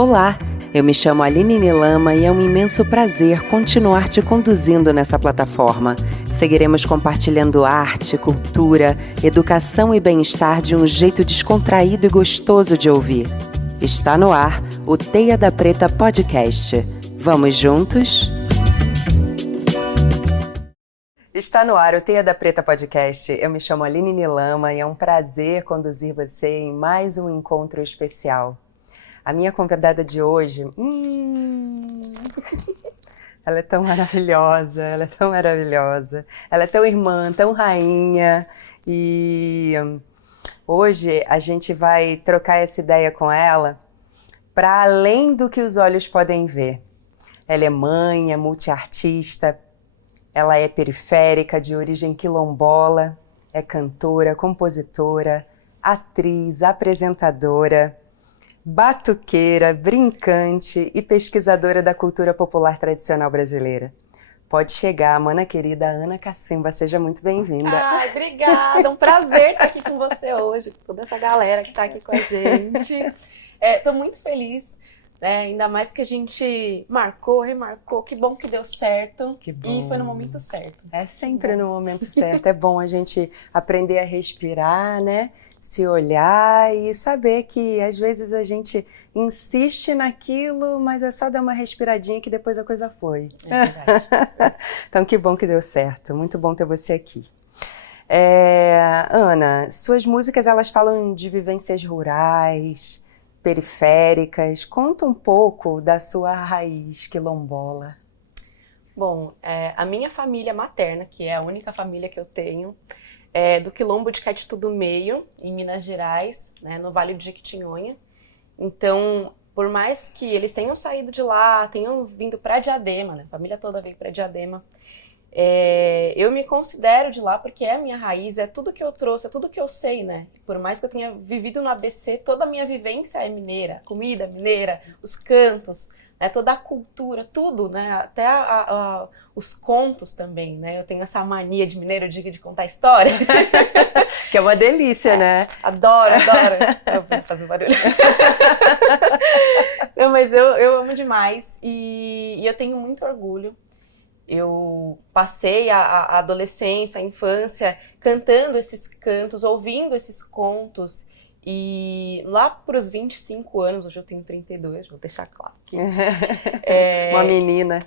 Olá, eu me chamo Aline Nilama e é um imenso prazer continuar te conduzindo nessa plataforma. Seguiremos compartilhando arte, cultura, educação e bem-estar de um jeito descontraído e gostoso de ouvir. Está no ar o Teia da Preta Podcast. Vamos juntos? Está no ar o Teia da Preta Podcast. Eu me chamo Aline Nilama e é um prazer conduzir você em mais um encontro especial. A minha convidada de hoje, ela é tão maravilhosa, ela é tão irmã, tão rainha, e hoje a gente vai trocar essa ideia com ela para além do que os olhos podem ver. Ela é mãe, é multiartista, ela é periférica, de origem quilombola, é cantora, compositora, atriz, apresentadora, batuqueira, brincante e pesquisadora da cultura popular tradicional brasileira. Pode chegar, mana querida Ana Cacimba, seja muito bem-vinda. Ai, obrigada, é um prazer estar aqui com você hoje, com toda essa galera que está aqui com a gente. Estou muito feliz, né? Ainda mais que a gente remarcou, que bom que deu certo. Que bom. E foi no momento certo. É sempre no momento certo, é bom a gente aprender a respirar, né? Se olhar e saber que às vezes a gente insiste naquilo, mas é só dar uma respiradinha que depois a coisa foi. É verdade. Então que bom que deu certo, muito bom ter você aqui. Ana, suas músicas elas falam de vivências rurais, periféricas. Conta um pouco da sua raiz quilombola. Bom, a minha família materna, que é a única família que eu tenho, é do Quilombo de Caetité do Meio, em Minas Gerais, né, no Vale do Jequitinhonha. Então, por mais que eles tenham saído de lá, tenham vindo para Diadema, né, a família toda veio para Diadema, eu me considero de lá porque é a minha raiz, é tudo que eu trouxe, é tudo que eu sei, né? Por mais que eu tenha vivido no ABC, toda a minha vivência é mineira, comida mineira, os cantos, né, toda a cultura, tudo, né? Até os contos também, né? Eu tenho essa mania de mineiro de contar história. Que é uma delícia, né? Adoro. Eu vou fazer barulho. Não, mas eu amo demais e eu tenho muito orgulho. Eu passei a adolescência, a infância, cantando esses cantos, ouvindo esses contos. E lá para os 25 anos, hoje eu tenho 32, vou deixar claro aqui. Uma menina.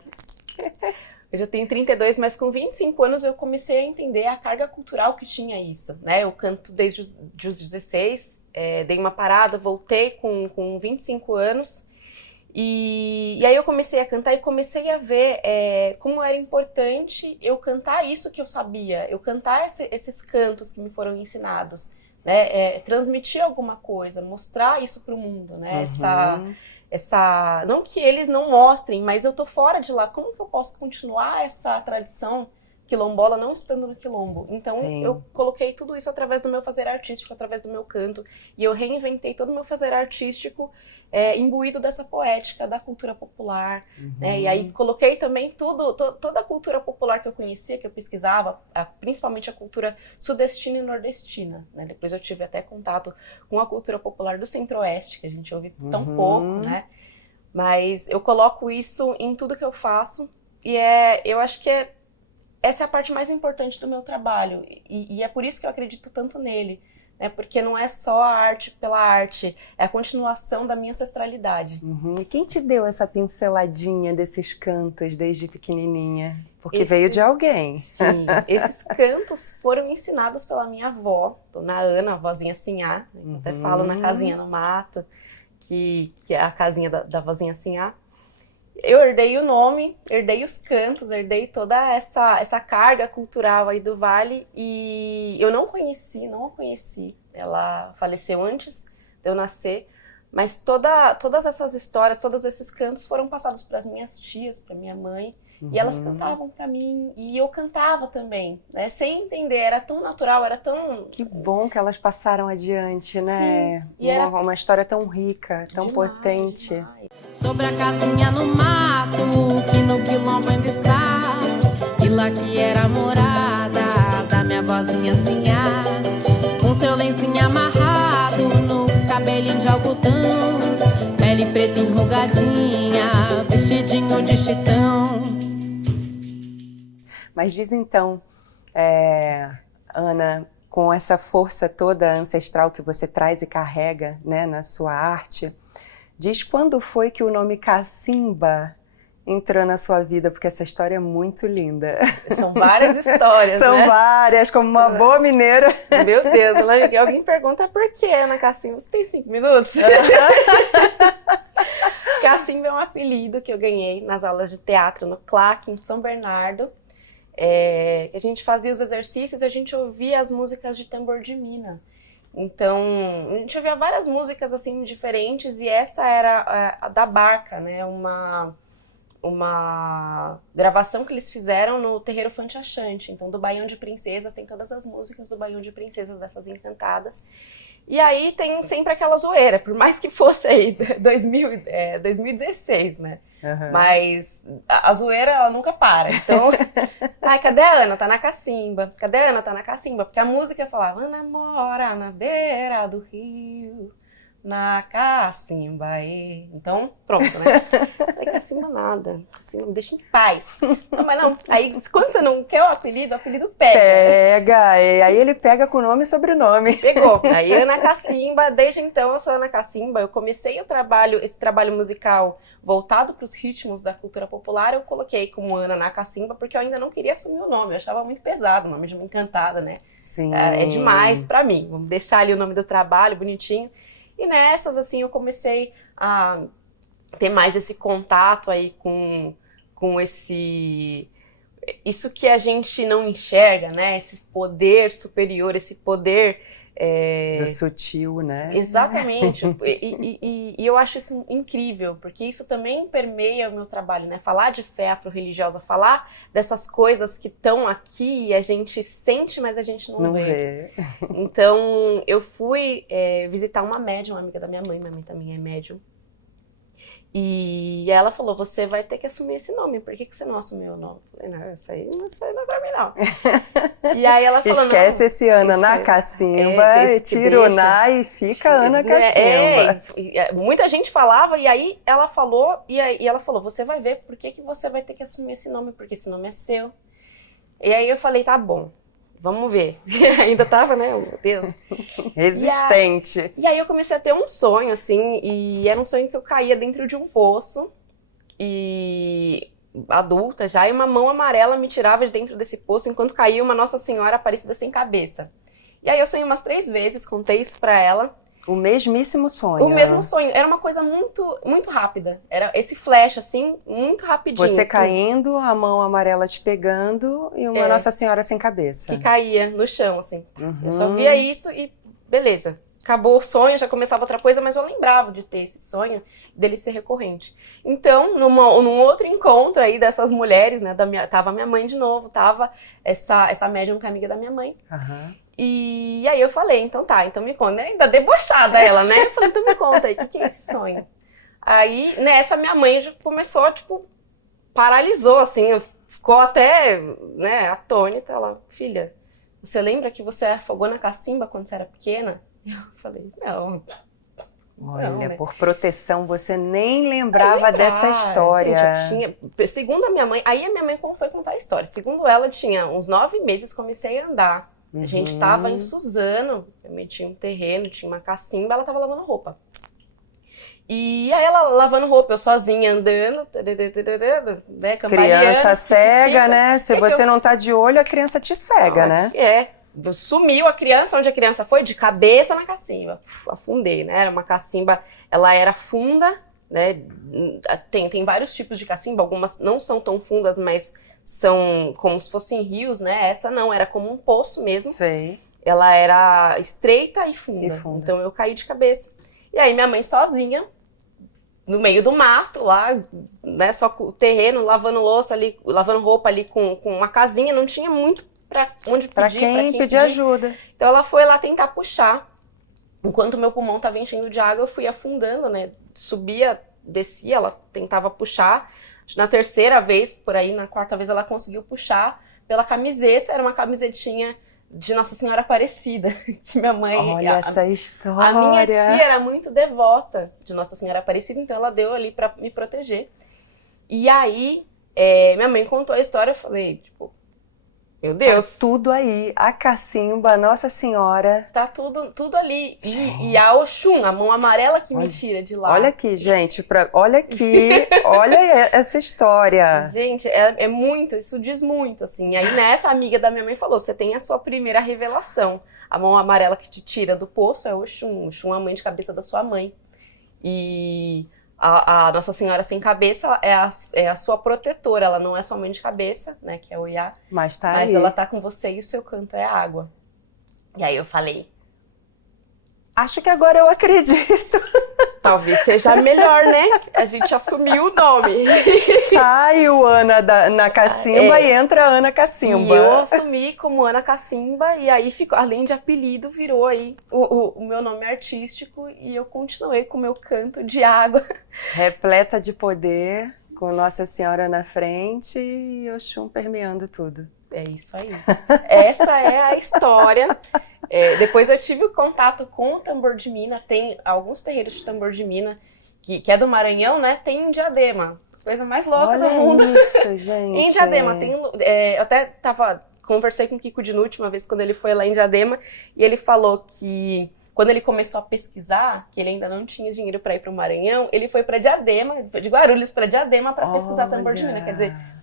Hoje eu tenho 32, mas com 25 anos eu comecei a entender a carga cultural que tinha isso, né? Eu canto desde os 16, dei uma parada, voltei com 25 anos. E aí eu comecei a cantar e comecei a ver como era importante eu cantar isso que eu sabia, eu cantar esses cantos que me foram ensinados, né? Transmitir alguma coisa, mostrar isso para o mundo, né? Uhum. Essa, não que eles não mostrem, mas eu tô fora de lá, como que eu posso continuar essa tradição quilombola não estando no quilombo? Então Sim. Eu coloquei tudo isso através do meu fazer artístico, através do meu canto, e eu reinventei todo o meu fazer artístico imbuído dessa poética da cultura popular, né? E aí coloquei também toda a cultura popular que eu conhecia, que eu pesquisava, principalmente a cultura sudestina e nordestina, né? Depois eu tive até contato com a cultura popular do Centro-Oeste, que a gente ouve tão pouco, né? Mas eu coloco isso em tudo que eu faço, e eu acho que essa é a parte mais importante do meu trabalho, e é por isso que eu acredito tanto nele, né? Porque não é só a arte pela arte, é a continuação da minha ancestralidade. E quem te deu essa pinceladinha desses cantos desde pequenininha? Porque veio de alguém. Sim, esses cantos foram ensinados pela minha avó, Dona Ana, a vozinha Sinhá, né? Até falo na casinha no mato, que é a casinha da vozinha Sinhá. Eu herdei o nome, herdei os cantos, herdei toda essa carga cultural aí do Vale, e eu não a conheci. Ela faleceu antes de eu nascer, mas todas essas histórias, todos esses cantos foram passados para as minhas tias, para minha mãe, e elas cantavam para mim, e eu cantava também, né? Sem entender, era tão natural, era tão... Que bom que elas passaram adiante, né? Sim, e era uma história tão rica, tão potente. Demais. Sobre a casinha no mato, que no quilombo ainda está, e lá que era a morada da minha vozinha Sinhá, com seu lencinho amarrado no cabelinho de algodão, pele preta enrugadinha, vestidinho de chitão. Mas diz então, Ana, com essa força toda ancestral que você traz e carrega, né, na sua arte, diz quando foi que o nome Cacimba entrou na sua vida, porque essa história é muito linda. São várias histórias, São né? várias, como uma boa mineira. Meu Deus, alguém pergunta por que, Ana Cacimba? Você tem 5 minutos? Cacimba é um apelido que eu ganhei nas aulas de teatro no CLAC, em São Bernardo. A gente fazia os exercícios e a gente ouvia as músicas de tambor de mina. Então, a gente ouvia várias músicas assim diferentes e essa era a da Barca, né? Uma gravação que eles fizeram no Terreiro Fanchachante. Então, do Baião de Princesas, tem todas as músicas do Baião de Princesas, dessas encantadas. E aí tem sempre aquela zoeira, por mais que fosse aí 2016, né? Uhum. Mas a zoeira, ela nunca para. Então, cadê a Ana? Tá na Cacimba. Cadê a Ana? Tá na Cacimba. Porque a música falava, Ana mora na beira do rio, na Cacimba. Então, pronto, né? Não tem Cacimba nada. Cacimba me deixa em paz. Não, mas não. Aí, quando você não quer o apelido pega. Pega. E aí ele pega com nome e sobrenome. Pegou. Aí, Ana Cacimba. Desde então, eu sou Ana Cacimba. Eu comecei esse trabalho musical voltado para os ritmos da cultura popular. Eu coloquei como Ana na Cacimba, porque eu ainda não queria assumir o nome. Eu achava muito pesado, o nome de uma encantada, né? Sim. É demais pra mim. Vamos deixar ali o nome do trabalho, bonitinho. E nessas, assim, eu comecei a ter mais esse contato aí com isso que a gente não enxerga, né? Esse poder superior, esse poder... do sutil, né? Exatamente. E eu acho isso incrível, porque isso também permeia o meu trabalho, né? Falar de fé afro-religiosa, falar dessas coisas que estão aqui e a gente sente, mas a gente não vê. Então, eu fui visitar uma médium, uma amiga da minha mãe também é médium. E ela falou, você vai ter que assumir esse nome, por que você não assumiu o nome? Eu falei, não, isso aí não é pra mim, não. E aí ela falou, esquece não, esse Ana na Cacimba, tira o Na e fica Ana Cacimba. Muita gente falava, e aí ela falou, você vai ver por que você vai ter que assumir esse nome, porque esse nome é seu. E aí eu falei, tá bom. Vamos ver. Ainda tava, né? Meu Deus. Resistente. E aí eu comecei a ter um sonho, assim, e era um sonho que eu caía dentro de um poço, e adulta já, e uma mão amarela me tirava de dentro desse poço, enquanto caía uma Nossa Senhora Aparecida sem cabeça. E aí eu sonhei umas 3 vezes, contei isso pra ela. O mesmíssimo sonho. O mesmo sonho. Era uma coisa muito, muito rápida. Era esse flash, assim, muito rapidinho. Você caindo, a mão amarela te pegando e uma Nossa Senhora sem cabeça. Que caía no chão, assim. Uhum. Eu só via isso e beleza. Acabou o sonho, já começava outra coisa, mas eu lembrava de ter esse sonho, dele ser recorrente. Então, num outro encontro aí dessas mulheres, né, tava minha mãe de novo, tava essa médium que é amiga da minha mãe. Uhum. E aí eu falei, então me conta, né? Ainda debochada ela, né? Eu falei, então me conta aí, o que é esse sonho? Aí, nessa, minha mãe já começou, tipo, paralisou, assim, ficou até, né, atônita. Ela, filha, você lembra que você afogou na Cacimba quando você era pequena? Eu falei, não. Olha, não, né? Por proteção, você nem lembrava dessa história. Gente, segundo a minha mãe, aí a minha mãe foi contar a história. Segundo ela, eu tinha uns 9 meses, comecei a andar. A gente tava em Suzano, eu meti um terreno, tinha uma cacimba, ela tava lavando roupa. E aí ela lavando roupa, eu sozinha andando, né, criança cega, né? Se você não tá de olho, a criança te cega, né? Sumiu a criança, onde a criança foi? De cabeça na cacimba. Afundei, né? Era uma cacimba, ela era funda, né? Tem vários tipos de cacimba, algumas não são tão fundas, mas são como se fossem rios, né? Essa não, era como um poço mesmo. Sei. Ela era estreita e funda. Então eu caí de cabeça. E aí minha mãe sozinha, no meio do mato, lá, né? Só com o terreno, lavando louça ali, lavando roupa ali com uma casinha, não tinha muito pra onde pedir. Pra quem pedir ajuda. Então ela foi lá tentar puxar. Enquanto meu pulmão tava enchendo de água, eu fui afundando, né? Subia, descia, ela tentava puxar. Na 3ª vez, por aí, na 4ª vez, ela conseguiu puxar pela camiseta. Era uma camisetinha de Nossa Senhora Aparecida, que minha mãe... Olha essa história! A minha tia era muito devota de Nossa Senhora Aparecida, então ela deu ali pra me proteger. E aí, minha mãe contou a história, eu falei, tipo, meu Deus. Tá tudo aí, a cacimba, Nossa Senhora. Tá tudo ali. E a Oxum, a mão amarela que me tira de lá. Olha aqui, gente, olha aqui, olha essa história. Gente, é muito, isso diz muito, assim. E aí nessa, a amiga da minha mãe falou, você tem a sua primeira revelação. A mão amarela que te tira do poço é Oxum. Oxum é a mãe de cabeça da sua mãe. E a Nossa Senhora sem cabeça é a sua protetora, ela não é sua mãe de cabeça, né, que é o Iá. Mas Mas ela tá com você e o seu canto é a água. E aí eu falei, acho que agora eu acredito. talvez seja melhor, né? A gente assumiu o nome. Sai o Ana na cacimba e entra a Ana Cacimba. E eu assumi como Ana Cacimba e aí ficou, além de apelido, virou aí o meu nome artístico e eu continuei com o meu canto de água. Repleta de poder, com Nossa Senhora na frente e Oxum permeando tudo. É isso aí. Essa é a história. Depois eu tive o contato com o tambor de mina, tem alguns terreiros de tambor de mina, que é do Maranhão, né? Tem em Diadema, coisa mais louca do mundo. Isso, gente. Em Diadema, eu até conversei com o Kiko Dinucci uma vez quando ele foi lá em Diadema, e ele falou que quando ele começou a pesquisar, que ele ainda não tinha dinheiro para ir para o Maranhão, ele foi para Diadema, de Guarulhos para Diadema para pesquisar tambor de mina, quer dizer...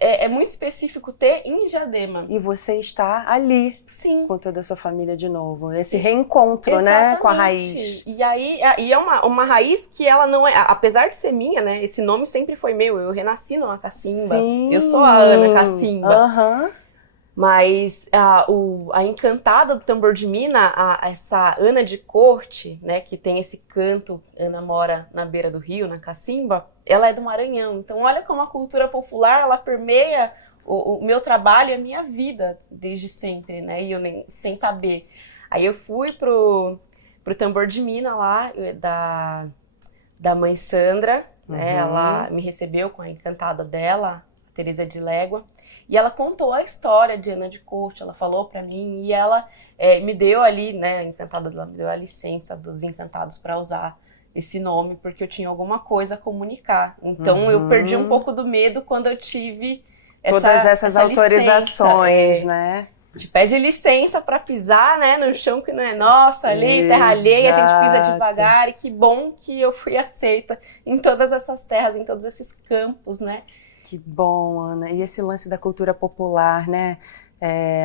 É muito específico ter em Diadema. E você está ali. Sim. Com toda a sua família de novo. Esse reencontro, Exatamente. né? Com a raiz. E aí é uma raiz que ela não é... Apesar de ser minha, né? Esse nome sempre foi meu. Eu renasci numa cacimba. Sim. Eu sou a Ana Cacimba. Aham. Mas a encantada do tambor de mina, essa Ana de Corte, né, que tem esse canto, Ana mora na beira do rio, na Cacimba, ela é do Maranhão. Então olha como a cultura popular, ela permeia o meu trabalho e a minha vida desde sempre, né, e eu nem sem saber. Aí eu fui pro tambor de mina lá, da mãe Sandra, né, ela me recebeu com a encantada dela, a Teresa de Légua. E ela contou a história de Ana de Corte, ela falou pra mim e ela me deu ali, né, a encantada dela me deu a licença dos encantados para usar esse nome, porque eu tinha alguma coisa a comunicar. Então eu perdi um pouco do medo quando eu tive todas essas autorizações, licença, né? Te pede licença para pisar, né, no chão que não é nosso, ali, terra alheia, a gente pisa devagar, e que bom que eu fui aceita em todas essas terras, em todos esses campos, né? Que bom, Ana. E esse lance da cultura popular, né?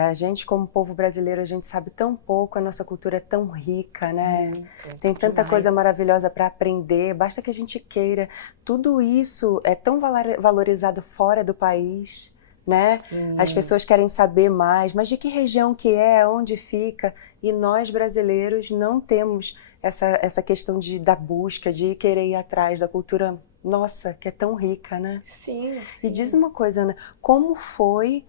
A gente, como povo brasileiro, a gente sabe tão pouco, a nossa cultura é tão rica, né? Tem tanta coisa maravilhosa para aprender, basta que a gente queira. Tudo isso é tão valorizado fora do país, né? Sim. As pessoas querem saber mais, mas de que região que é, onde fica? E nós, brasileiros, não temos essa questão da busca, de querer ir atrás da cultura. Nossa, que é tão rica, né? Sim. E diz uma coisa, Ana, como foi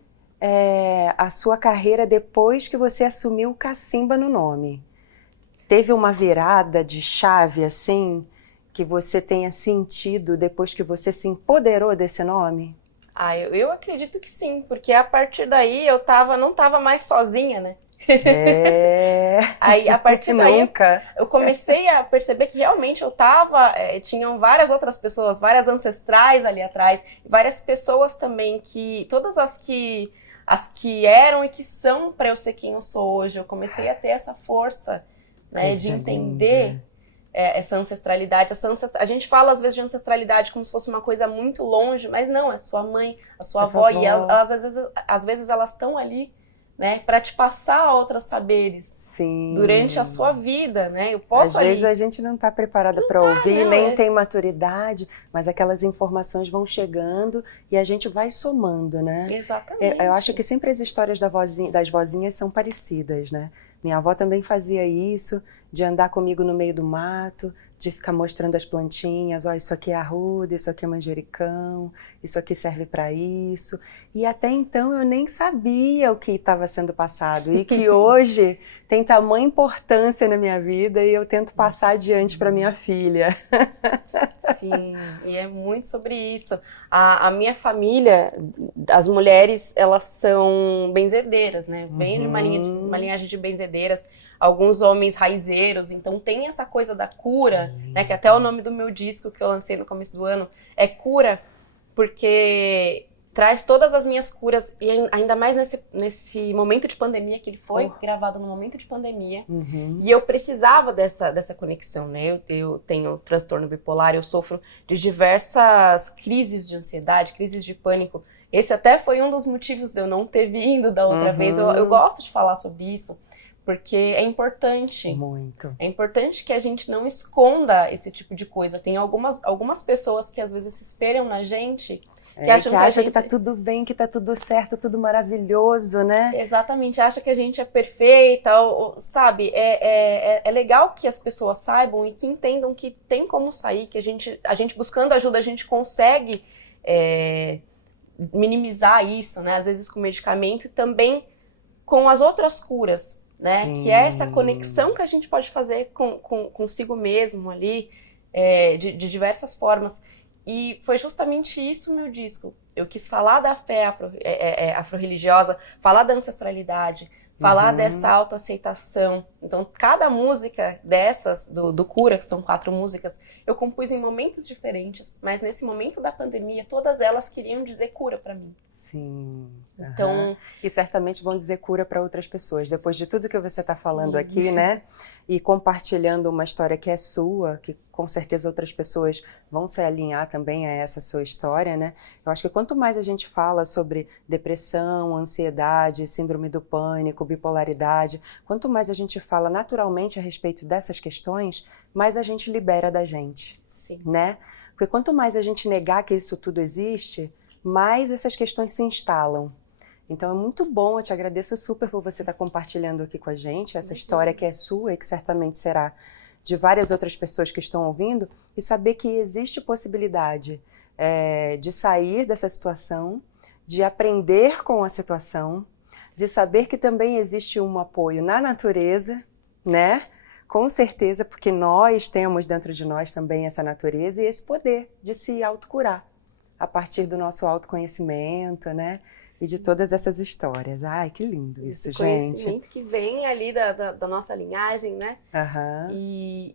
a sua carreira depois que você assumiu o Cacimba no nome? Teve uma virada de chave, assim, que você tenha sentido depois que você se empoderou desse nome? Eu acredito que sim, porque a partir daí eu não tava mais sozinha, né? Aí a partir daí eu comecei a perceber que realmente eu tinham várias outras pessoas, várias ancestrais ali atrás, várias pessoas também todas as que eram e que são para eu ser quem eu sou hoje. Eu comecei a ter essa força, né, de entender essa ancestralidade. A gente fala às vezes de ancestralidade como se fosse uma coisa muito longe, mas não, é sua mãe, a sua avó, e às vezes elas estão ali, né, para te passar outros saberes. Sim. Durante a sua vida, né? Eu posso Às vezes a gente não está preparada para ouvir, nem tem maturidade, mas aquelas informações vão chegando e a gente vai somando, né? Exatamente. Eu acho que sempre as histórias das vozinhas são parecidas, né? Minha avó também fazia isso, de andar comigo no meio do mato, de ficar mostrando as plantinhas, ó, isso aqui é arruda, isso aqui é manjericão, isso aqui serve para isso. E até então eu nem sabia o que estava sendo passado e que hoje tem tamanha importância na minha vida e eu tento passar adiante para minha filha. Sim, e é muito sobre isso. A minha família, as mulheres, elas são benzedeiras, né? Vem de uma linhagem de benzedeiras, alguns homens raizeiros, então tem essa coisa da cura, né? Que até o nome do meu disco que eu lancei no começo do ano é Cura, porque traz todas as minhas curas, e ainda mais nesse momento de pandemia, que ele foi gravado no momento de pandemia, e eu precisava dessa conexão, né? Eu tenho transtorno bipolar, eu sofro de diversas crises de ansiedade, crises de pânico. Esse até foi um dos motivos de eu não ter vindo da outra vez. Eu gosto de falar sobre isso, porque é importante. Muito. É importante que a gente não esconda esse tipo de coisa. Tem algumas pessoas que às vezes se espelham na gente, que acham que tá tudo bem, que tá tudo certo, tudo maravilhoso, né? Exatamente, acha que a gente é perfeita, sabe? É legal que as pessoas saibam e que entendam que tem como sair, que a gente buscando ajuda, a gente consegue minimizar isso, né? Às vezes com medicamento e também com as outras curas, né? Sim. Que é essa conexão que a gente pode fazer consigo mesmo ali, de diversas formas. E foi justamente isso o meu disco. Eu quis falar da fé afro-religiosa, falar da ancestralidade, falar dessa autoaceitação. Então, cada música dessas, do Cura, que são 4 músicas, eu compus em momentos diferentes, mas nesse momento da pandemia, todas elas queriam dizer cura pra mim. Sim. Então, e certamente vão dizer cura para outras pessoas. Depois de tudo que você está falando aqui, né? E compartilhando uma história que é sua, que com certeza outras pessoas vão se alinhar também a essa sua história, né? Eu acho que quanto mais a gente fala sobre depressão, ansiedade, síndrome do pânico, bipolaridade, quanto mais a gente fala naturalmente a respeito dessas questões, mais a gente libera da gente, sim, né? Porque quanto mais a gente negar que isso tudo existe, mais essas questões se instalam. Então é muito bom, eu te agradeço super por você estar compartilhando aqui com a gente essa história que é sua e que certamente será de várias outras pessoas que estão ouvindo, e saber que existe possibilidade de sair dessa situação, de aprender com a situação, de saber que também existe um apoio na natureza, né? Com certeza, porque nós temos dentro de nós também essa natureza e esse poder de se autocurar a partir do nosso autoconhecimento, né? E de todas essas histórias. Ai, que lindo isso, gente. Esse conhecimento que vem ali da nossa linhagem, né? E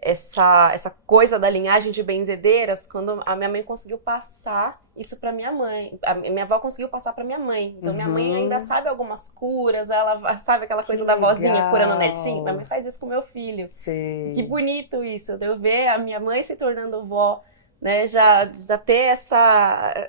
essa coisa da linhagem de benzedeiras, quando a minha mãe conseguiu passar isso para minha mãe, a minha avó conseguiu passar para minha mãe. Então minha mãe ainda sabe algumas curas, ela sabe aquela coisa da vozinha curando o netinho. Minha mãe faz isso com meu filho. Sei. Que bonito isso, eu ver a minha mãe se tornando vó, né? Já ter essa...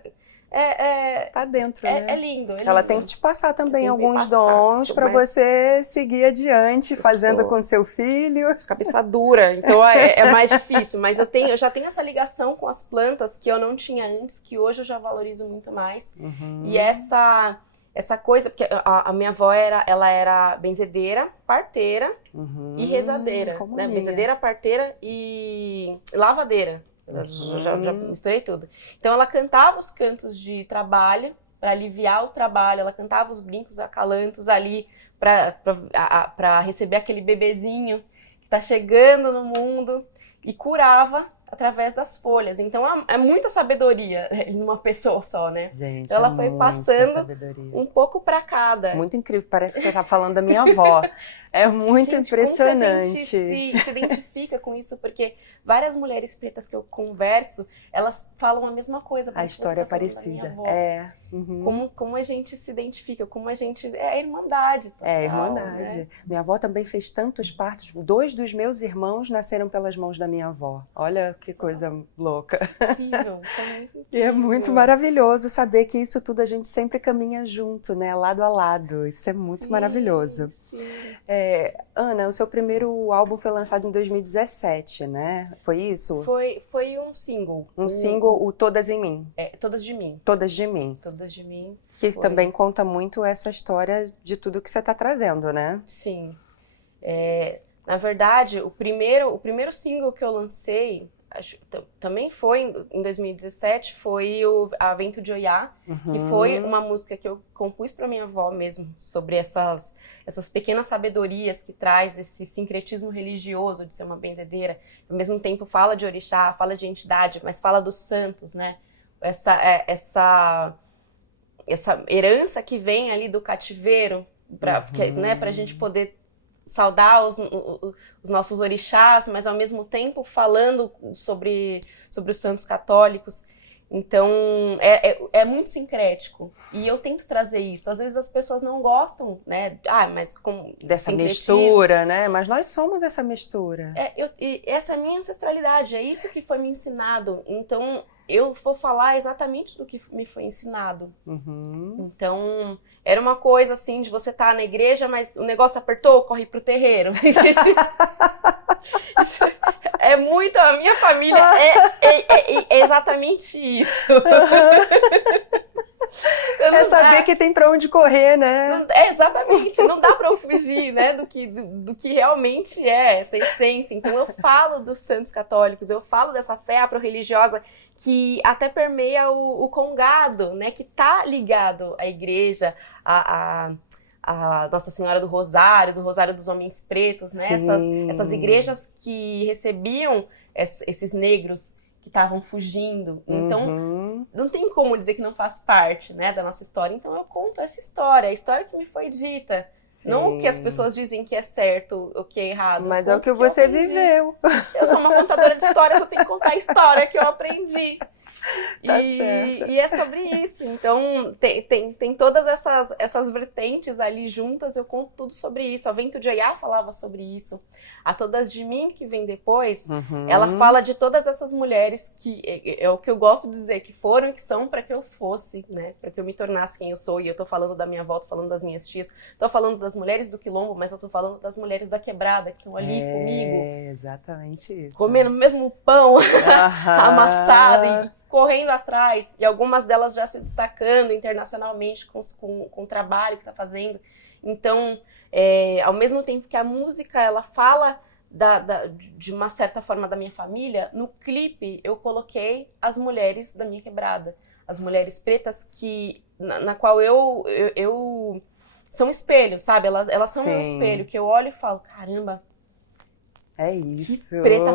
tá dentro, né? É lindo, Ela tem que te passar também alguns dons para você seguir adiante, fazendo com seu filho. Cabeça dura, então é mais difícil, mas eu já tenho essa ligação com as plantas que eu não tinha antes, que hoje eu já valorizo muito mais. E essa coisa, porque a minha avó ela era benzedeira, parteira e rezadeira, né? Benzedeira, parteira e lavadeira. Já misturei tudo. Então ela cantava os cantos de trabalho para aliviar o trabalho, ela cantava os brincos acalantos ali para receber aquele bebezinho que tá chegando no mundo, e curava através das folhas. Então é muita sabedoria em uma pessoa só, né? Gente, então ela foi passando um pouco para cada. Muito incrível, parece que você tá falando da minha avó. É muito impressionante. Como que a gente se identifica com isso, porque várias mulheres pretas que eu converso, elas falam a mesma coisa. A história é parecida. Como a gente se identifica, como a gente... É irmandade total, irmandade. Né? Minha avó também fez tantos partos. 2 dos meus irmãos nasceram pelas mãos da minha avó. Olha que coisa louca. Incrível, isso é muito incrível. E é muito maravilhoso saber que isso tudo a gente sempre caminha junto, né? Lado a lado. Isso é muito maravilhoso. Ana, o seu primeiro álbum foi lançado em 2017, né? Foi isso? Foi um single. Um single, o Todas em Mim. Todas de Mim. Todas de Mim. Todas de Mim. Que também conta muito essa história de tudo que você está trazendo, né? Sim. Na verdade, o primeiro single que eu lancei, também foi em 2017, foi a Vento de Oiá, que foi uma música que eu compus para minha avó mesmo, sobre essas pequenas sabedorias que traz esse sincretismo religioso de ser uma benzedeira. Ao mesmo tempo fala de orixá, fala de entidade, mas fala dos santos, né? Essa herança que vem ali do cativeiro, né, pra gente poder saudar os nossos orixás, mas ao mesmo tempo falando sobre os santos católicos. Então, é muito sincrético. E eu tento trazer isso. Às vezes as pessoas não gostam, né? Mas com dessa mistura, né? Mas nós somos essa mistura. E essa é a minha ancestralidade, é isso que foi me ensinado. Então, eu vou falar exatamente do que me foi ensinado. Então, era uma coisa assim, de você estar na igreja, mas o negócio apertou, corre pro terreiro. É muito, a minha família é exatamente isso. Saber que tem pra onde correr, né? Exatamente, não dá pra eu fugir, né, do que realmente é essa essência. Então eu falo dos santos católicos, eu falo dessa fé afro-religiosa que até permeia o congado, né, que tá ligado à igreja, a Nossa Senhora do Rosário dos Homens Pretos, né? Essas igrejas que recebiam esses negros que estavam fugindo. Então, não tem como dizer que não faz parte, né, da nossa história. Então, eu conto essa história, a história que me foi dita. Sim. Não o que as pessoas dizem que é certo ou que é errado. Mas é o que você viveu. Eu sou uma contadora de histórias, eu tenho que contar a história que eu aprendi. Tá E é sobre isso. Então, tem todas essas vertentes ali juntas, eu conto tudo sobre isso. A Vento de Oiá falava sobre isso. A Todas de Mim, que vem depois, ela fala de todas essas mulheres que é o que eu gosto de dizer, que foram e que são para que eu fosse, né? Para que eu me tornasse quem eu sou. E eu tô falando da minha avó, tô falando das minhas tias, tô falando das mulheres do Quilombo, mas eu tô falando das mulheres da Quebrada, que estão ali comigo. É, exatamente isso. Comendo o mesmo pão amassado e correndo atrás, e algumas delas já se destacando internacionalmente com o trabalho que está fazendo. Então, ao mesmo tempo que a música ela fala de uma certa forma da minha família, no clipe eu coloquei as mulheres da minha quebrada, as mulheres pretas na qual eu são espelho, sabe? Elas são meu espelho, que eu olho e falo, caramba, é isso. Que preta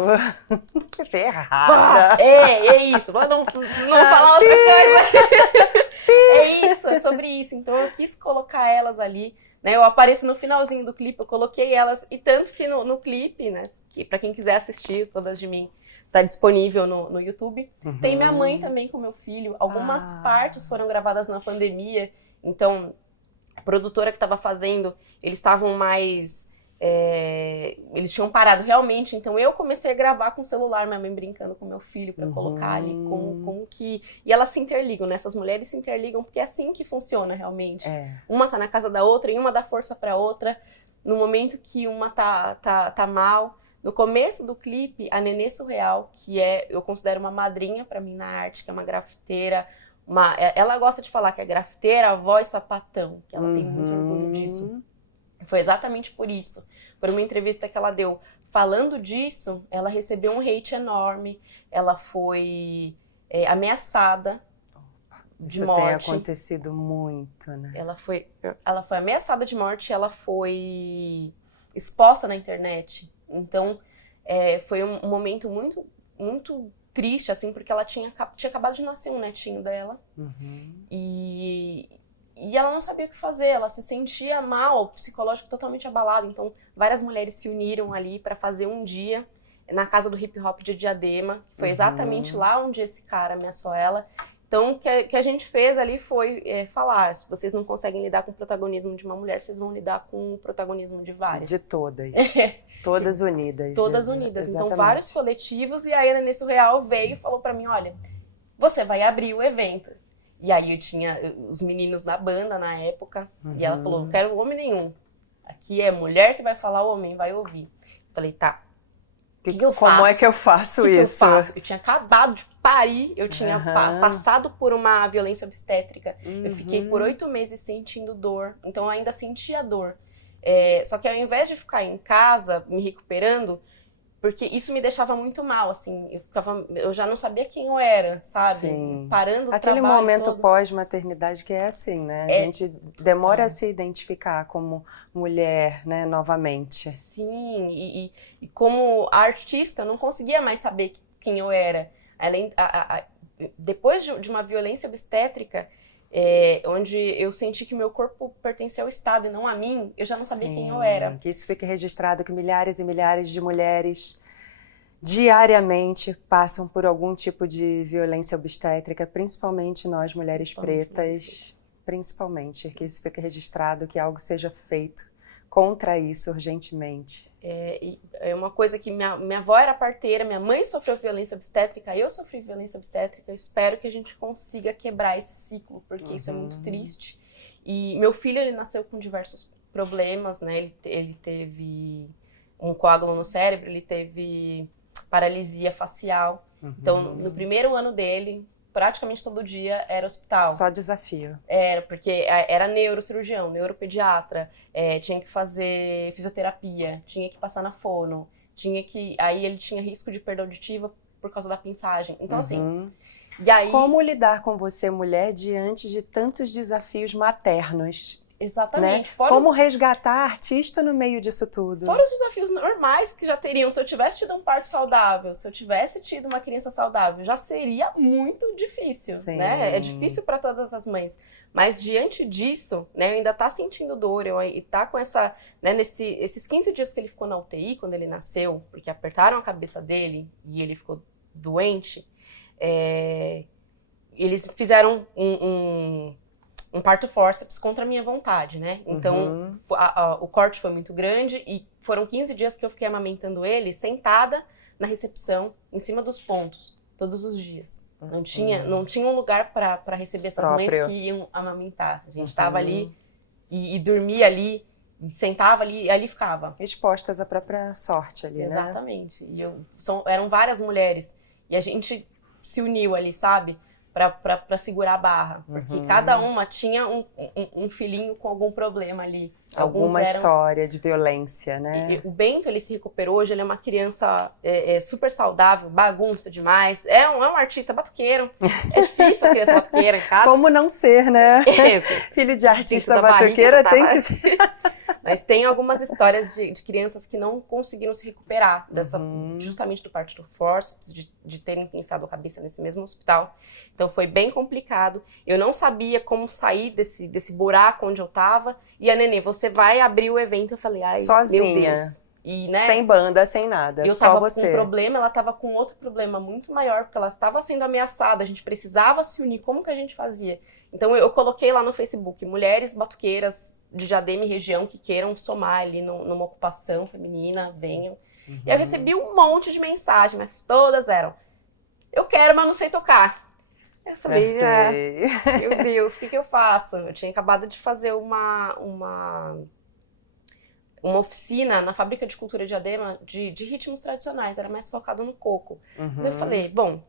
ferrada. É isso. Vou não falar outra coisa. É isso, é sobre isso. Então eu quis colocar elas ali, né? Eu apareço no finalzinho do clipe, eu coloquei elas, e tanto que no clipe, né? Que pra quem quiser assistir, Todas de Mim, tá disponível no YouTube. Tem minha mãe também com meu filho. Algumas partes foram gravadas na pandemia, então a produtora que estava fazendo, eles estavam mais... eles tinham parado realmente, então eu comecei a gravar com o celular, minha mãe brincando com meu filho para colocar ali com que... E elas se interligam, né? Essas mulheres se interligam porque é assim que funciona realmente. Uma tá na casa da outra e uma dá força pra outra no momento que uma tá mal. No começo do clipe, a Nenê Surreal, que eu considero uma madrinha pra mim na arte, que é uma grafiteira, ela gosta de falar que é grafiteira, avó e sapatão, que ela tem muito orgulho disso. Foi exatamente por isso. Por uma entrevista que ela deu falando disso, ela recebeu um hate enorme, ela foi ameaçada de morte. Isso tem acontecido muito, né? Ela foi ameaçada de morte, ela foi exposta na internet. Então, foi um momento muito, muito triste, assim, porque ela tinha acabado de nascer um netinho dela. E ela não sabia o que fazer, ela se sentia mal, psicológico totalmente abalado. Então, várias mulheres se uniram ali para fazer um dia na casa do hip hop de Diadema, que foi exatamente lá onde esse cara ameaçou ela. Então, o que a gente fez ali foi falar, se vocês não conseguem lidar com o protagonismo de uma mulher, vocês vão lidar com o protagonismo de várias. De todas. Todas unidas. Todas unidas. Exatamente. Então, vários coletivos, e aí a Nenê Surreal veio e falou para mim, olha, você vai abrir o evento. E aí eu tinha os meninos da banda na época, e ela falou, não quero homem nenhum. Aqui é mulher que vai falar, o homem vai ouvir. Falei, tá, o que eu faço? Como é que eu faço isso? Eu tinha acabado de parir, eu tinha passado por uma violência obstétrica. Eu fiquei por 8 meses sentindo dor, então eu ainda sentia dor. Só que ao invés de ficar em casa me recuperando, porque isso me deixava muito mal, assim, eu já não sabia quem eu era, sabe? Sim. Parando o Aquele trabalho momento todo. pós-maternidade que é assim, né? A gente demora a se identificar como mulher, né, novamente. Sim, e como artista, eu não conseguia mais saber quem eu era. Depois de uma violência obstétrica, onde eu senti que meu corpo pertencia ao Estado e não a mim, eu já não sabia quem eu era. Que isso fique registrado, que milhares e milhares de mulheres diariamente passam por algum tipo de violência obstétrica, principalmente nós, mulheres pretas, principalmente, que isso fique registrado, que algo seja feito contra isso urgentemente. É uma coisa que minha avó era parteira, minha mãe sofreu violência obstétrica, eu sofri violência obstétrica. Eu espero que a gente consiga quebrar esse ciclo, porque isso é muito triste. E meu filho, ele nasceu com diversos problemas, né? Ele teve um coágulo no cérebro, ele teve paralisia facial. Então, no primeiro ano dele, praticamente todo dia era hospital. Só desafio. Era, porque era neurocirurgião, neuropediatra, tinha que fazer fisioterapia, tinha que passar na fono, aí ele tinha risco de perda auditiva por causa da pinçagem. Então, assim, e aí... Como lidar com você, mulher, diante de tantos desafios maternos? Exatamente. Né? Como resgatar artista no meio disso tudo? Fora os desafios normais que já teriam. Se eu tivesse tido um parto saudável, se eu tivesse tido uma criança saudável, já seria muito difícil, né? É difícil para todas as mães. Mas diante disso, né, eu ainda tá sentindo dor, e tá com essa, né, esses 15 dias que ele ficou na UTI, quando ele nasceu, porque apertaram a cabeça dele e ele ficou doente, eles fizeram um parto fórceps contra a minha vontade, né? Então, o corte foi muito grande e foram 15 dias que eu fiquei amamentando ele sentada na recepção, em cima dos pontos, todos os dias. Não tinha um lugar para receber essas mães que iam amamentar. A gente estava ali e dormia ali, e sentava ali e ali ficava. Expostas à própria sorte ali, Exatamente. E eram várias mulheres e a gente se uniu ali, sabe? Pra segurar a barra. Porque cada uma tinha um filhinho com algum problema ali. Alguma história de violência, né? O Bento, ele se recuperou hoje, ele é uma criança super saudável, bagunça demais. É um artista batuqueiro. É difícil a criança batuqueira em casa. Como não ser, né? Filho de artista batuqueira tem que ser. Mas tem algumas histórias de crianças que não conseguiram se recuperar justamente do parto do fórceps, de terem pensado a cabeça nesse mesmo hospital. Então foi bem complicado. Eu não sabia como sair desse buraco onde eu tava. E a Nenê, você vai abrir o evento. Eu falei, ai, sozinha. Meu Deus. E, né, sem banda, sem nada, eu só tava você. com um problema, ela tava com outro problema muito maior, porque ela estava sendo ameaçada, a gente precisava se unir, como que a gente fazia? Então eu coloquei lá no Facebook, mulheres batuqueiras de Diadema e região que queiram somar ali numa ocupação feminina, venham. E eu recebi um monte de mensagem, mas todas eram, eu quero, mas não sei tocar. Eu falei, meu Deus, o que eu faço? Eu tinha acabado de fazer uma oficina na Fábrica de Cultura de Diadema de ritmos tradicionais, era mais focado no coco. Mas eu falei, bom,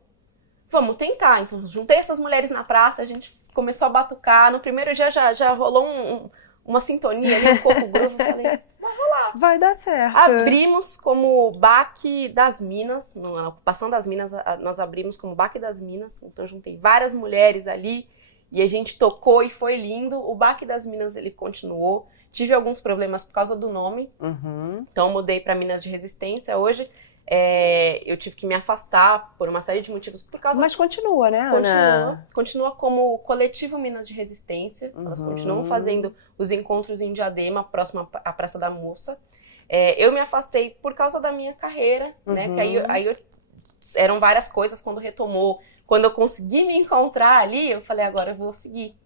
vamos tentar. Então, juntei essas mulheres na praça, a gente começou a batucar. No primeiro dia já rolou uma sintonia ali, um coco groove. Eu falei, vai rolar. Vai dar certo. Abrimos como Baque das Minas, na ocupação das Minas, nós abrimos como Baque das Minas. Então, juntei várias mulheres ali e a gente tocou e foi lindo. O Baque das Minas, ele continuou. Tive alguns problemas por causa do nome, então mudei para Minas de Resistência. Hoje eu tive que me afastar por uma série de motivos por causa... Mas continua, né, Ana? Continua como Coletivo Minas de Resistência. Elas continuam fazendo os encontros em Diadema, próximo à Praça da Moça. Eu me afastei por causa da minha carreira, né? Que aí eram várias coisas quando retomou. Quando eu consegui me encontrar ali, eu falei, agora eu vou seguir.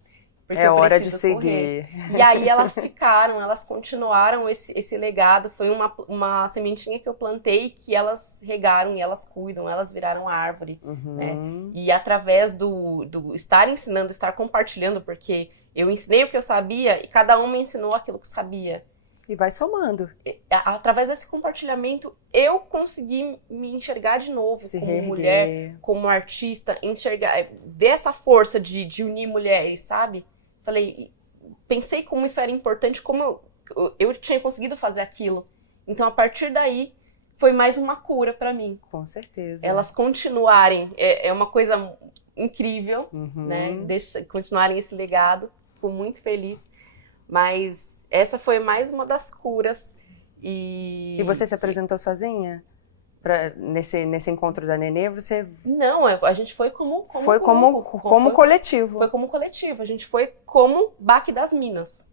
Porque é hora de seguir. E aí elas continuaram esse legado. Foi uma sementinha que eu plantei que elas regaram e elas cuidam, elas viraram árvore. Né? E através do estar ensinando, estar compartilhando, porque eu ensinei o que eu sabia e cada uma ensinou aquilo que sabia. E vai somando. Através desse compartilhamento, eu consegui me enxergar de novo se como reerguer. mulher, como artista, ver essa força de unir mulheres, sabe? Pensei como isso era importante, como eu tinha conseguido fazer aquilo. Então, a partir daí, foi mais uma cura para mim. Com certeza. Elas continuarem, é uma coisa incrível, né? Continuarem esse legado, fico muito feliz. Mas essa foi mais uma das curas. E você se apresentou sozinha? Nesse encontro da Nenê, você... Não, a gente foi como foi grupo, como coletivo. Foi como coletivo. A gente foi como Baque das Minas.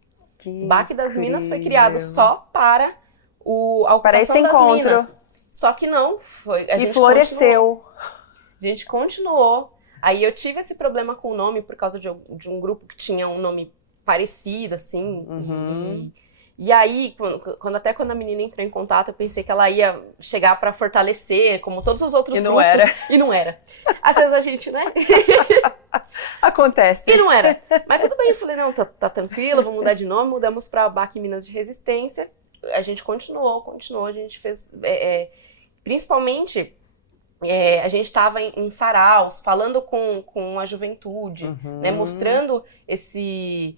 Baque das Minas foi criado só para a ocupação esse encontro. das minas. Só que não, foi. E floresceu. A gente continuou. Aí eu tive esse problema com o nome por causa de um grupo que tinha um nome parecido, assim. E aí, quando a menina entrou em contato, eu pensei que ela ia chegar pra fortalecer, como todos os outros grupos. E não era. Às vezes a gente, né? Acontece. E não era. Mas tudo bem, eu falei, não, tá tranquilo, vamos mudar de nome. Mudamos pra Baque Minas de Resistência. A gente continuou, a gente fez... principalmente, a gente estava em saraus, falando com a juventude, né, mostrando esse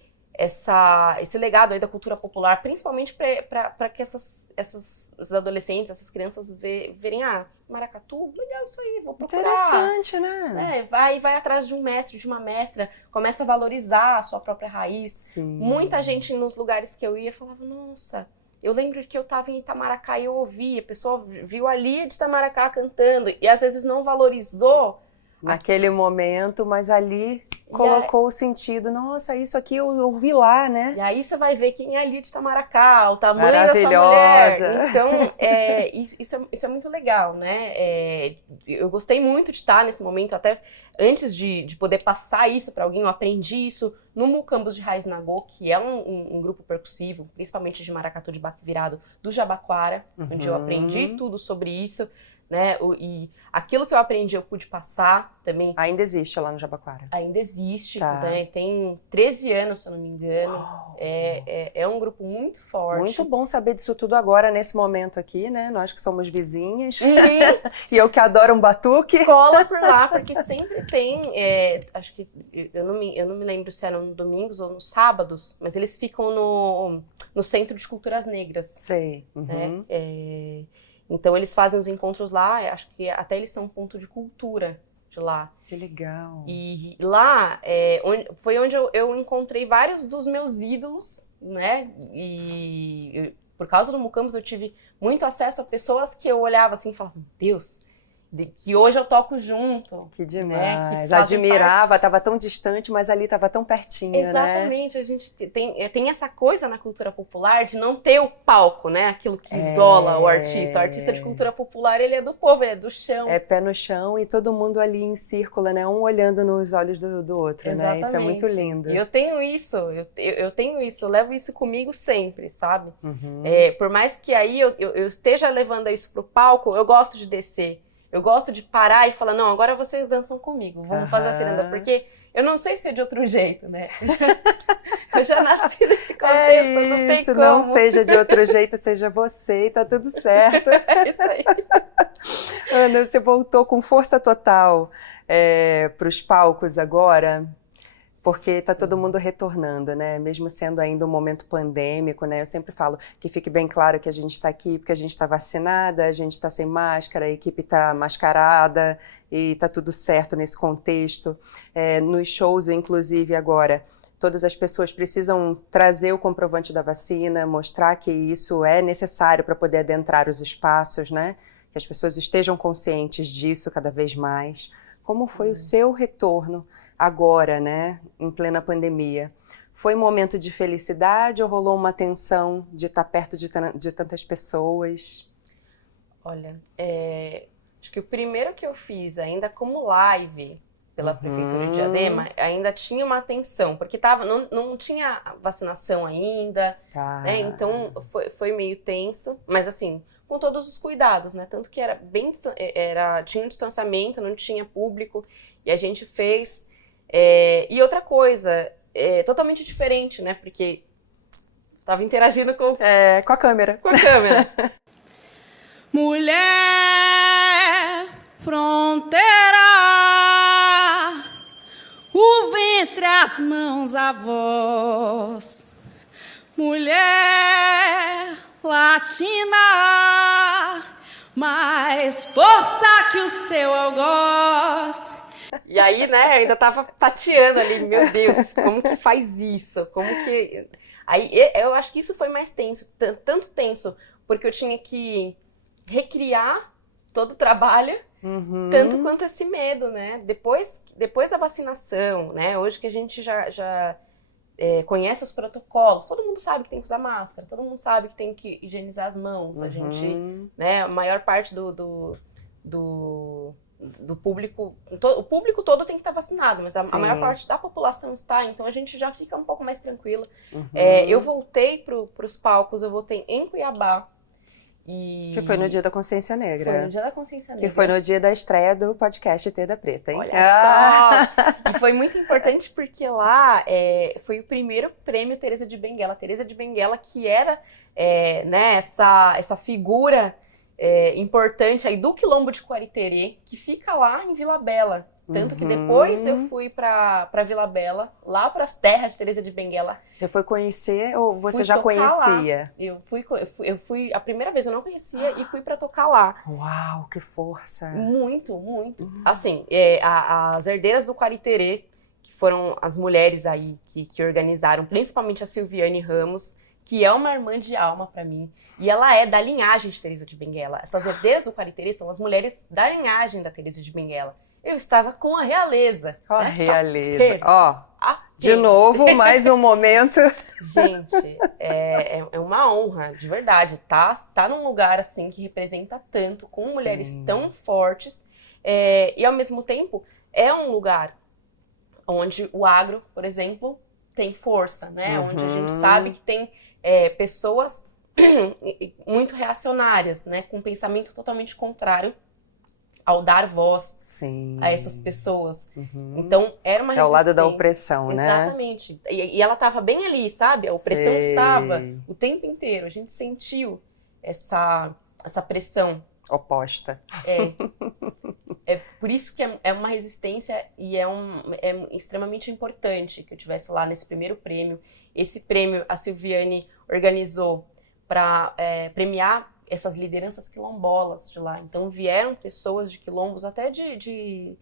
legado aí da cultura popular, principalmente para que esses adolescentes, essas crianças verem, maracatu, legal isso aí, vou procurar. Interessante, né? Vai atrás de um mestre, de uma mestra, começa a valorizar a sua própria raiz. Sim. Muita gente nos lugares que eu ia falava, nossa, eu lembro que eu estava em Itamaracá e eu ouvi, a pessoa viu a Lia de Itamaracá cantando e às vezes não valorizou naquele momento, mas ali colocou o sentido. Nossa, isso aqui eu ouvi lá, né? E aí você vai ver quem é a Lia de Itamaracá, o tamanho dessa mulher. Então, isso é muito legal, né? Eu gostei muito de estar nesse momento, até antes de poder passar isso para alguém, eu aprendi isso no Mucambos de Raiz Nagô, que é um grupo percussivo, principalmente de maracatu de baque virado, do Jabaquara, onde eu aprendi tudo sobre isso. Né? E aquilo que eu aprendi eu pude passar também. Ainda existe lá no Jabaquara? Ainda existe, né? Tem 13 anos, se eu não me engano. É um grupo muito forte. Muito bom saber disso tudo agora, nesse momento aqui, né? Nós que somos vizinhas. E eu que adoro um batuque. Cola por lá, porque sempre tem, acho que, eu não me lembro se eram domingos ou nos sábados, mas eles ficam no Centro de Culturas Negras. Sei. Né? Então, eles fazem os encontros lá, acho que até eles são um ponto de cultura de lá. Que legal. E lá foi onde eu encontrei vários dos meus ídolos, né? E por causa do Mucambos eu tive muito acesso a pessoas que eu olhava assim e falava, meu Deus, que hoje eu toco junto. Que demais. Né? Que admirava, estava tão distante, mas ali estava tão pertinho, exatamente, né? A gente tem essa coisa na cultura popular de não ter o palco, né? Aquilo que isola o artista. O artista de cultura popular, ele é do povo, ele é do chão. É pé no chão e todo mundo ali em círculo, né? Um olhando nos olhos do outro, exatamente. Né? Isso é muito lindo. E eu tenho isso, eu levo isso comigo sempre, sabe? Por mais que aí eu esteja levando isso pro palco, eu gosto de descer. Eu gosto de parar e falar, não, agora vocês dançam comigo, vamos fazer a ciranda, porque eu não sei ser de outro jeito, né? Eu já nasci nesse contexto, não tem como. Não seja de outro jeito, seja você e tá tudo certo. É isso aí. Ana, você voltou com força total para os palcos agora, porque está todo mundo retornando, né? Mesmo sendo ainda um momento pandêmico, né? Eu sempre falo que fique bem claro que a gente está aqui porque a gente está vacinada, a gente está sem máscara, a equipe está mascarada e está tudo certo nesse contexto. Nos shows, inclusive, agora, todas as pessoas precisam trazer o comprovante da vacina, mostrar que isso é necessário para poder adentrar os espaços, né? Que as pessoas estejam conscientes disso cada vez mais. Como foi o seu retorno agora, né, em plena pandemia? Foi um momento de felicidade ou rolou uma tensão de estar perto de tantas pessoas? Olha, acho que o primeiro que eu fiz, ainda como live pela Prefeitura de Diadema, ainda tinha uma tensão, porque não tinha vacinação ainda, né, então foi meio tenso, mas assim, com todos os cuidados, né, tanto que tinha um distanciamento, não tinha público, e a gente fez. E outra coisa, totalmente diferente, né? Porque tava interagindo com a câmera. Com a câmera. Mulher fronteira, o ventre, as mãos, a voz, Mulher latina, mais força que o seu algoz. E aí, né, eu ainda tava tateando ali, meu Deus, como que faz isso? Como que... Aí, eu acho que isso foi mais tenso, tanto tenso, porque eu tinha que recriar todo o trabalho, tanto quanto esse medo, né? Depois da vacinação, né, hoje que a gente já conhece os protocolos, todo mundo sabe que tem que usar máscara, todo mundo sabe que tem que higienizar as mãos, a gente, né, a maior parte do público, o público todo tem que estar vacinado, mas a maior parte da população está, então a gente já fica um pouco mais tranquila. Eu voltei para os palcos, eu voltei em Cuiabá. Que foi no Dia da Consciência Negra. Foi no Dia da Consciência Negra. Que foi no dia da estreia do podcast Teda Preta, hein? Olha só! E foi muito importante porque lá foi o primeiro prêmio Teresa de Benguela. Teresa de Benguela, que era né, essa figura importante aí do Quilombo de Quariterê, que fica lá em Vila Bela. Tanto que depois eu fui pra Vila Bela, lá pras terras de Teresa de Benguela. Você foi conhecer ou você já conhecia? Lá. Eu fui a primeira vez, eu não conhecia e fui pra tocar lá. Uau, que força! Muito, muito. Assim, as herdeiras do Quariterê, que foram as mulheres aí que organizaram, principalmente a Silviane Ramos, que é uma irmã de alma pra mim. E ela é da linhagem de Teresa de Benguela. Essas herdeiras do Quariterê são as mulheres da linhagem da Teresa de Benguela. Eu estava com a realeza. Ó, né? a realeza. Ó, apenas. de novo, mais um momento. Gente, é uma honra, de verdade, tá num lugar assim que representa tanto, com mulheres tão fortes, e ao mesmo tempo é um lugar onde o agro, por exemplo, tem força, né? Onde a gente sabe que tem pessoas muito reacionárias, né? Com um pensamento totalmente contrário ao dar voz a essas pessoas. Então, era uma resistência. É o lado da opressão, né? Exatamente. E ela estava bem ali, sabe? A opressão estava o tempo inteiro. A gente sentiu essa pressão. Oposta. É por isso que é uma resistência e é extremamente importante que eu tivesse lá nesse primeiro prêmio. Esse prêmio a Silviane organizou para premiar essas lideranças quilombolas de lá. Então vieram pessoas de quilombos, até de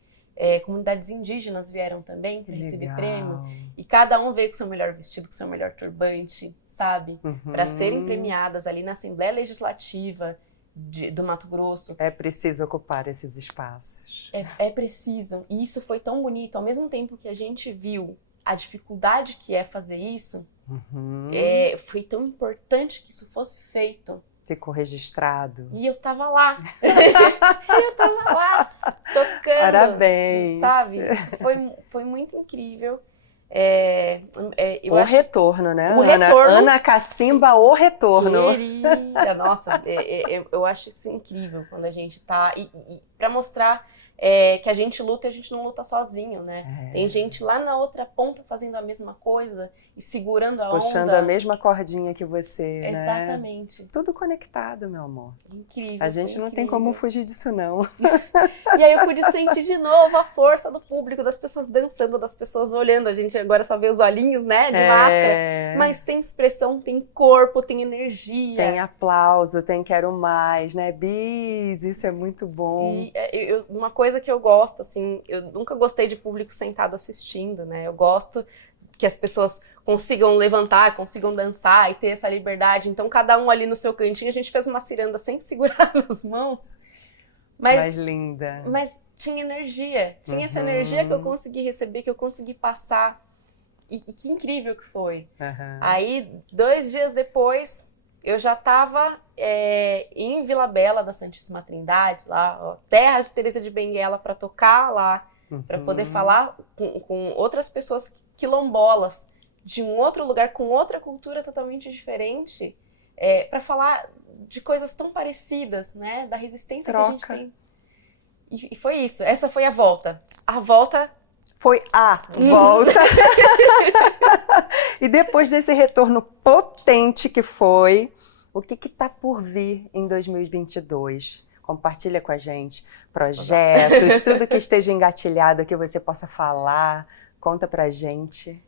comunidades indígenas vieram também para receber prêmio. E cada um veio com seu melhor vestido, com seu melhor turbante, sabe? Para serem premiadas ali na Assembleia Legislativa do Mato Grosso. É preciso ocupar esses espaços. É preciso. E isso foi tão bonito. Ao mesmo tempo que a gente viu a dificuldade que é fazer isso, foi tão importante que isso fosse feito. Ficou registrado. E eu tava lá. Eu tava lá, tocando. Parabéns. Sabe? Foi muito incrível. Retorno, né? O retorno. Ana Cacimba, o retorno. Querida, nossa, eu acho isso incrível quando a gente tá... E pra mostrar que a gente luta e a gente não luta sozinho, né? Tem gente lá na outra ponta fazendo a mesma coisa e segurando a onda. Puxando a mesma cordinha que você, né? Exatamente. Tudo conectado, meu amor. Incrível. A gente não tem como fugir disso, não. E aí eu pude sentir de novo a força do público, das pessoas dançando, das pessoas olhando. A gente agora só vê os olhinhos, né, de máscara. Mas tem expressão, tem corpo, tem energia. Tem aplauso, tem quero mais, né, Bis? Isso é muito bom. E uma coisa que eu gosto, assim, eu nunca gostei de público sentado assistindo, né? Eu gosto que as pessoas consigam levantar, consigam dançar e ter essa liberdade. Então, cada um ali no seu cantinho, a gente fez uma ciranda sem segurar nas mãos. Mas linda. Mas tinha energia. Tinha essa energia que eu consegui receber, que eu consegui passar. E que incrível que foi. Aí, 2 dias depois, eu já estava em Vila Bela da Santíssima Trindade, lá, ó, terra de Teresa de Benguela, para tocar lá, para poder falar com outras pessoas quilombolas, de um outro lugar, com outra cultura totalmente diferente, para falar de coisas tão parecidas, né? Da resistência que a gente tem. E foi isso. Essa foi a volta. A volta... Foi a volta. E depois desse retorno potente que foi, o que tá por vir em 2022? Compartilha com a gente projetos, tudo que esteja engatilhado que você possa falar. Conta pra gente.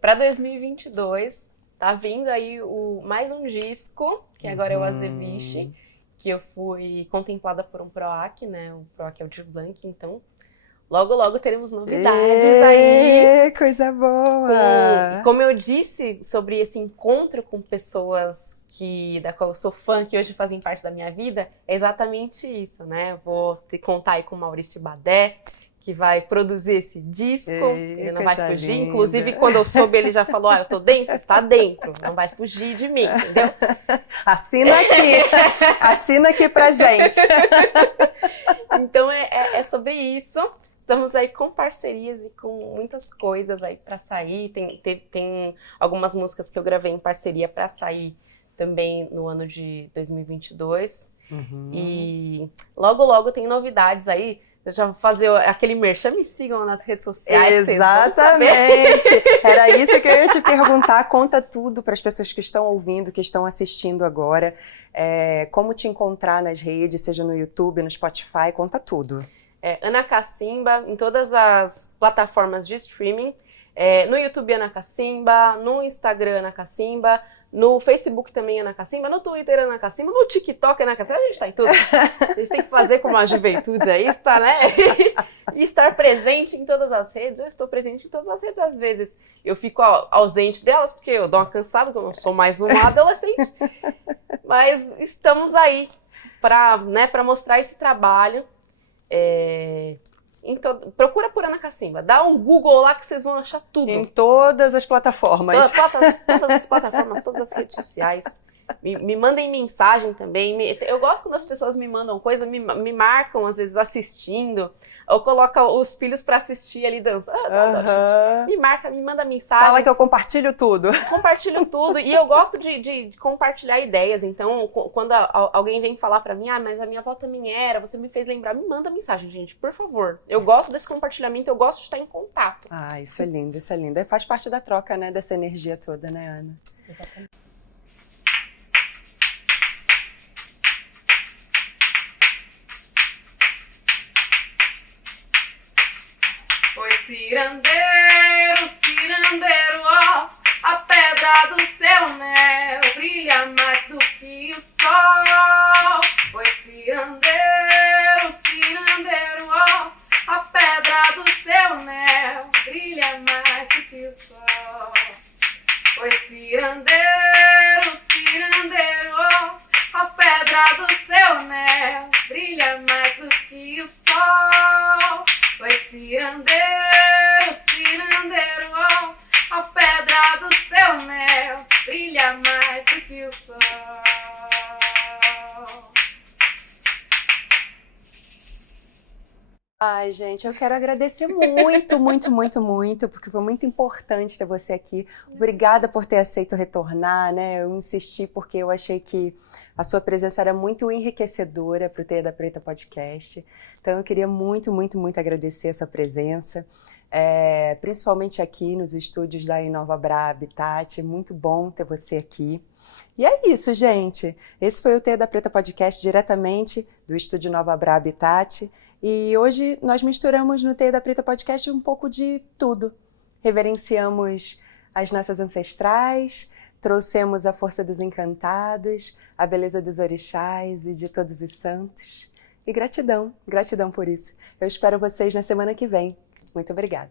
Para 2022, tá vindo aí mais um disco, que agora é o Azeviche, que eu fui contemplada por um PROAC, né? O PROAC é o Aldir Blanc, então logo, logo teremos novidades aí. Coisa boa! Como eu disse sobre esse encontro com pessoas da qual eu sou fã, que hoje fazem parte da minha vida, é exatamente isso, né? Vou te contar aí com o Maurício Badé, que vai produzir esse disco, ele não vai fugir. Linda. Inclusive, quando eu soube, ele já falou, eu tô dentro, está dentro, não vai fugir de mim, entendeu? Assina aqui pra gente. Então, é sobre isso. Estamos aí com parcerias e com muitas coisas aí para sair. Tem algumas músicas que eu gravei em parceria para sair também no ano de 2022. E logo, logo tem novidades aí. Eu já vou fazer aquele merchan, me sigam nas redes sociais. Exatamente! Era isso que eu ia te perguntar. Conta tudo para as pessoas que estão ouvindo, que estão assistindo agora. Como te encontrar nas redes, seja no YouTube, no Spotify, conta tudo. Ana Cacimba, em todas as plataformas de streaming. No YouTube, Ana Cacimba. No Instagram, Ana Cacimba. No Facebook também, Ana Cacimba. No Twitter, Ana Cacimba. No TikTok, Ana Cacimba. A gente tá em tudo. A gente tem que fazer como a juventude aí, está, né? E estar presente em todas as redes. Eu estou presente em todas as redes. Às vezes eu fico ausente delas, porque eu dou uma cansada, porque eu não sou mais uma adolescente. Mas estamos aí para mostrar esse trabalho. Procura por Ana Cacimba, dá um Google lá que vocês vão achar tudo. Em todas as plataformas. Todas as plataformas, todas as redes sociais. Me mandem mensagem também. Eu gosto quando as pessoas me mandam coisa, me marcam, às vezes, assistindo. Ou coloca os filhos pra assistir ali dançando. Me marca, me manda mensagem. Fala que eu compartilho tudo. Compartilho tudo. E eu gosto de compartilhar ideias. Então, quando alguém vem falar pra mim, mas a minha avó também era, você me fez lembrar, me manda mensagem, gente, por favor. Eu gosto desse compartilhamento, eu gosto de estar em contato. Isso é lindo, isso é lindo. E faz parte da troca, né, dessa energia toda, né, Ana? Exatamente. Cirandeiro, cirandeiro, ó, a pedra do seu mel brilha mais do que o sol. Pois cirandeiro, cirandeiro, ó, a pedra do seu mel brilha mais do que o sol. Pois cirandeiro, cirandeiro, ó, a pedra do seu mel brilha mais do que o sol. Pois cirandeiro, cirandeiro, ó, a pedra do seu mel brilha mais do que o sol. Ai, gente, eu quero agradecer muito, muito, muito, muito, porque foi muito importante ter você aqui. Obrigada por ter aceito retornar, né? Eu insisti porque eu achei que a sua presença era muito enriquecedora para o Teia da Preta Podcast. Então, eu queria muito, muito, muito agradecer a sua presença, principalmente aqui nos estúdios da Inova Bra Habitat. Muito bom ter você aqui. E é isso, gente. Esse foi o Teia da Preta Podcast, diretamente do estúdio Nova Bra Habitat. E hoje nós misturamos no Teia da Preta Podcast um pouco de tudo. Reverenciamos as nossas ancestrais, trouxemos a força dos encantados, a beleza dos orixás e de todos os santos. E gratidão por isso. Eu espero vocês na semana que vem. Muito obrigada.